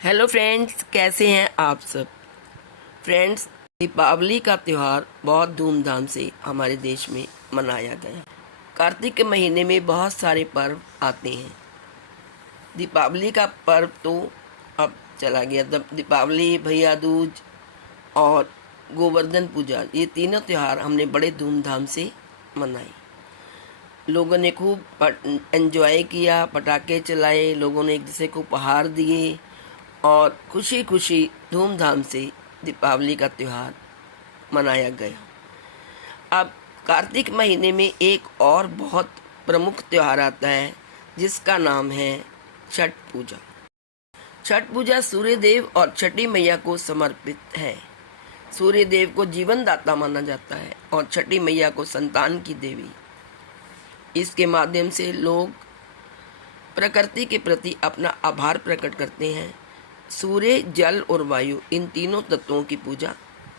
Hello friends, कैसे हैं आप सब। फ्रेंड्स, दीपावली का त्यौहार बहुत धूमधाम से हमारे देश में मनाया गया। कार्तिक के महीने में बहुत सारे पर्व आते हैं। दीपावली का पर्व तो अब चला गया। दीपावली, भैया दूज और गोवर्धन पूजा, ये तीनों त्यौहार हमने बड़े धूमधाम से मनाए। लोगों ने खूब एंजॉय किया, पटाखे चलाए, लोगों ने एक दूसरे को उपहार दिए और खुशी खुशी धूमधाम से दीपावली का त्यौहार मनाया गया। अब कार्तिक महीने में एक और बहुत प्रमुख त्यौहार आता है जिसका नाम है छठ पूजा। छठ पूजा सूर्य देव और छठी मैया को समर्पित है। सूर्य देव को जीवन दाता माना जाता है और छठी मैया को संतान की देवी। इसके माध्यम से लोग प्रकृति के प्रति अपना आभार प्रकट करते हैं। सूर्य, जल और वायु, इन तीनों तत्वों की पूजा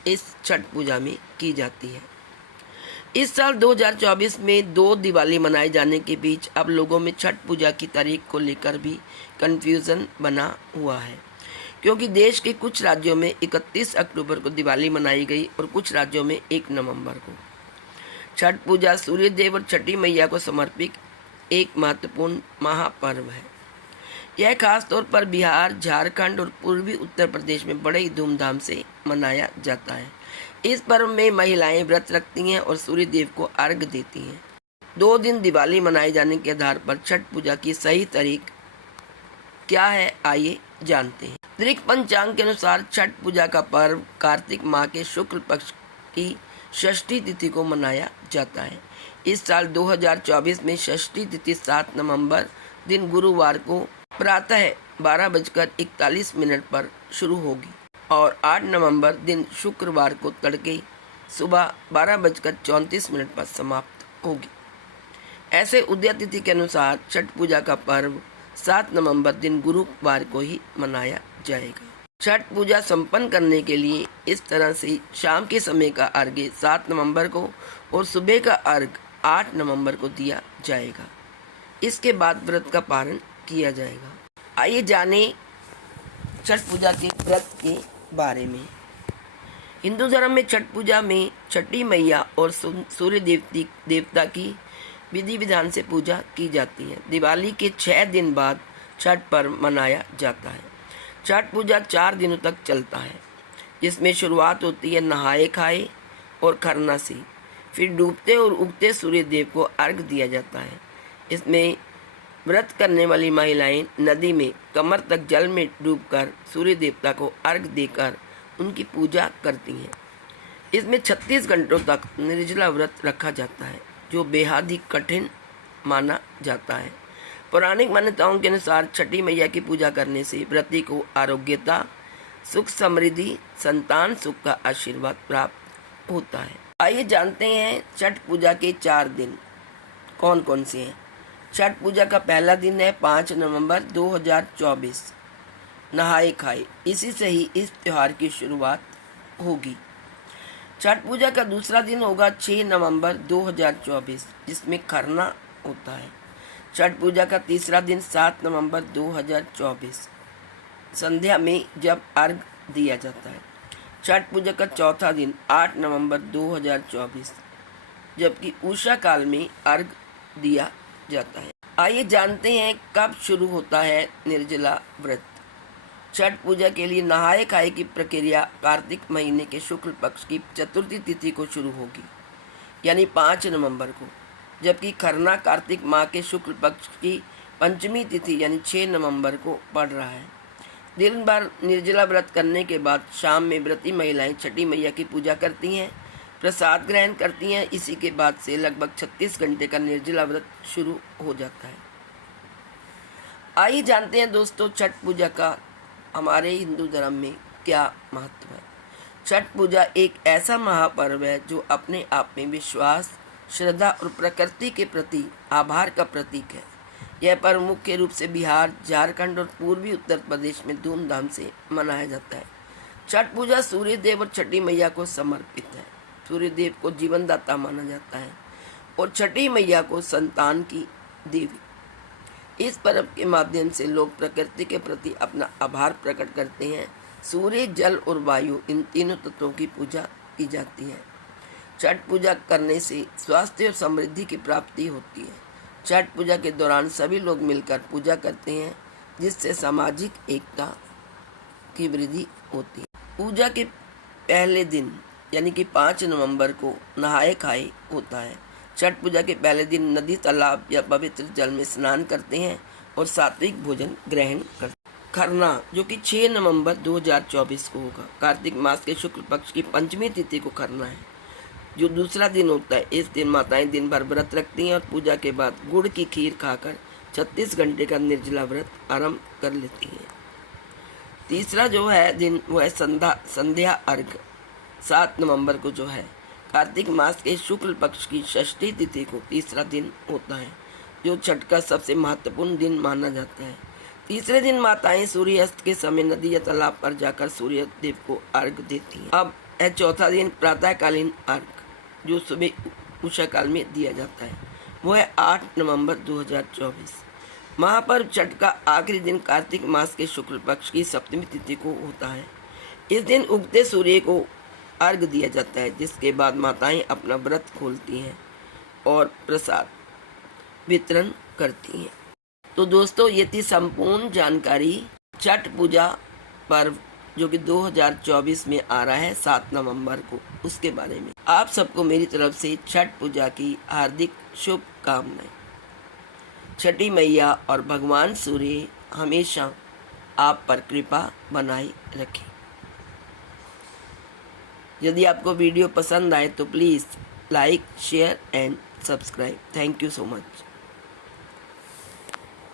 इस छठ पूजा में की जाती है। इस साल 2024 में 2 दिवाली मनाए जाने के बीच अब लोगों में छठ पूजा की तारीख को लेकर भी कन्फ्यूज़न बना हुआ है, क्योंकि देश के कुछ राज्यों में 31 अक्टूबर को दिवाली मनाई गई और कुछ राज्यों में 1 नवंबर को। छठ पूजा सूर्य देव और छठी मैया को समर्पित एक महत्वपूर्ण महापर्व है। यह खास तौर पर बिहार, झारखंड और पूर्वी उत्तर प्रदेश में बड़े ही धूमधाम से मनाया जाता है। इस पर्व में महिलाएं व्रत रखती हैं और सूर्य देव को अर्घ्य देती हैं। 2 दिन दिवाली मनाए जाने के आधार पर छठ पूजा की सही तारीख क्या है, आइए जानते हैं। ग्रीक पंचांग के अनुसार छठ पूजा का पर्व कार्तिक माह के शुक्ल पक्ष की षष्ठी तिथि को मनाया जाता है। इस साल 2024 में षष्ठी तिथि 7 नवंबर दिन गुरुवार को प्रातः 12:41 पर शुरू होगी और 8 नवंबर दिन शुक्रवार को तड़के सुबह 12:34 पर समाप्त होगी। ऐसे उदय तिथि के अनुसार छठ पूजा का पर्व 7 नवंबर दिन गुरुवार को ही मनाया जाएगा। छठ पूजा संपन्न करने के लिए इस तरह से शाम के समय का अर्घ्य 7 नवंबर को और सुबह का अर्घ्य 8 नवंबर को दिया जाएगा। इसके बाद व्रत का पारण किया जाएगा। आइए जाने छठ पूजा के व्रत के बारे में। हिंदू धर्म में छठ पूजा में छठी मैया और सूर्य देवता की विधि विधान से पूजा की जाती है। दिवाली के 6 दिन बाद छठ पर्व मनाया जाता है। छठ पूजा 4 दिनों तक चलता है, जिसमें शुरुआत होती है नहाए खाए और खरना से। फिर डूबते और उगते सूर्य देव को अर्घ्य दिया जाता है। इसमें व्रत करने वाली महिलाएं नदी में कमर तक जल में डूबकर सूर्य देवता को अर्घ्य देकर उनकी पूजा करती हैं। इसमें 36 घंटों तक निर्जला व्रत रखा जाता है, जो बेहद ही कठिन माना जाता है। पौराणिक मान्यताओं के अनुसार छठी मैया की पूजा करने से व्रती को आरोग्यता, सुख समृद्धि, संतान सुख का आशीर्वाद प्राप्त होता है। आइए जानते हैं छठ पूजा के 4 दिन कौन कौन से हैं। छठ पूजा का पहला दिन है 5 नवंबर 2024, नहाए खाए। इसी से ही इस त्यौहार की शुरुआत होगी। छठ पूजा का दूसरा दिन होगा 6 नवंबर 2024, जिसमें खरना होता है। छठ पूजा का तीसरा दिन 7 नवंबर 2024, संध्या में जब अर्घ्य दिया जाता है। छठ पूजा का चौथा दिन 8 नवंबर 2024, जबकि उषा काल में अर्घ्य दिया जाता है। आइए जानते हैं कब शुरू होता है निर्जला व्रत। छठ पूजा के लिए नहाए खाए की प्रक्रिया कार्तिक महीने के शुक्ल पक्ष की चतुर्थी तिथि को शुरू होगी, यानी 5 नवंबर को, जबकि खरना कार्तिक माह के शुक्ल पक्ष की पंचमी तिथि यानी 6 नवंबर को पड़ रहा है। दिन भर निर्जला व्रत करने के बाद शाम में व्रती महिलाएं छठी मैया की पूजा करती हैं, प्रसाद ग्रहण करती हैं। इसी के बाद से लगभग 36 घंटे का निर्जला व्रत शुरू हो जाता है। आइए जानते हैं दोस्तों छठ पूजा का हमारे हिंदू धर्म में क्या महत्व है। छठ पूजा एक ऐसा महापर्व है जो अपने आप में विश्वास, श्रद्धा और प्रकृति के प्रति आभार का प्रतीक है। यह पर्व मुख्य रूप से बिहार, झारखंड और पूर्वी उत्तर प्रदेश में धूमधाम से मनाया जाता है। छठ पूजा सूर्य देव और छठी मैया को समर्पित है। सूर्य देव को जीवनदाता माना जाता है और छठी मैया को संतान की देवी। इस पर्व के माध्यम से लोग प्रकृति के प्रति अपना आभार प्रकट करते हैं। सूर्य, जल और वायु, इन तीनों तत्वों की पूजा की जाती है। छठ पूजा करने से स्वास्थ्य और समृद्धि की प्राप्ति होती है। छठ पूजा के दौरान सभी लोग मिलकर पूजा करते हैं, जिससे सामाजिक एकता की वृद्धि होती है। पूजा के पहले दिन यानी कि 5 नवंबर को नहाए खाए होता है। छठ पूजा के पहले दिन नदी, तालाब या पवित्र जल में स्नान करते हैं और सात्विक भोजन ग्रहण करते हैं। खरना, जो कि 6 नवंबर 2024 को होगा। कार्तिक मास के शुक्ल पक्ष की पंचमी तिथि को खरना है, जो दूसरा दिन होता है। इस दिन माताएं दिन भर व्रत रखती हैं और पूजा के बाद गुड़ की खीर खाकर 36 घंटे का निर्जला व्रत आरंभ कर लेती हैं। तीसरा जो है दिन वो है संध्या अर्घ। 7 नवंबर को जो है कार्तिक मास के शुक्ल पक्ष की षष्ठी तिथि को तीसरा दिन होता है, जो छठ का सबसे महत्वपूर्ण दिन माना जाता है। तीसरे दिन माताएं सूर्यास्त के समय नदी या तालाब पर जाकर सूर्य देव को अर्घ देती हैं। अब है चौथा दिन प्रातःकालीन अर्घ, जो सुबह उषा काल में दिया जाता है। वो है 8 नवंबर 2024। महापर्व छठ का आखिरी दिन कार्तिक मास के शुक्ल पक्ष की सप्तमी तिथि को होता है। इस दिन उगते सूर्य को अर्घ दिया जाता है, जिसके बाद माताएं अपना व्रत खोलती हैं और प्रसाद वितरण करती हैं। तो दोस्तों, ये थी संपूर्ण जानकारी छठ पूजा पर्व, जो कि 2024 में आ रहा है 7 नवंबर को, उसके बारे में। आप सबको मेरी तरफ से छठ पूजा की हार्दिक शुभकामनाएं। छठी मैया और भगवान सूर्य हमेशा आप पर कृपा बनाए रखें। यदि आपको वीडियो पसंद आए तो please like, share and subscribe. Thank you so much.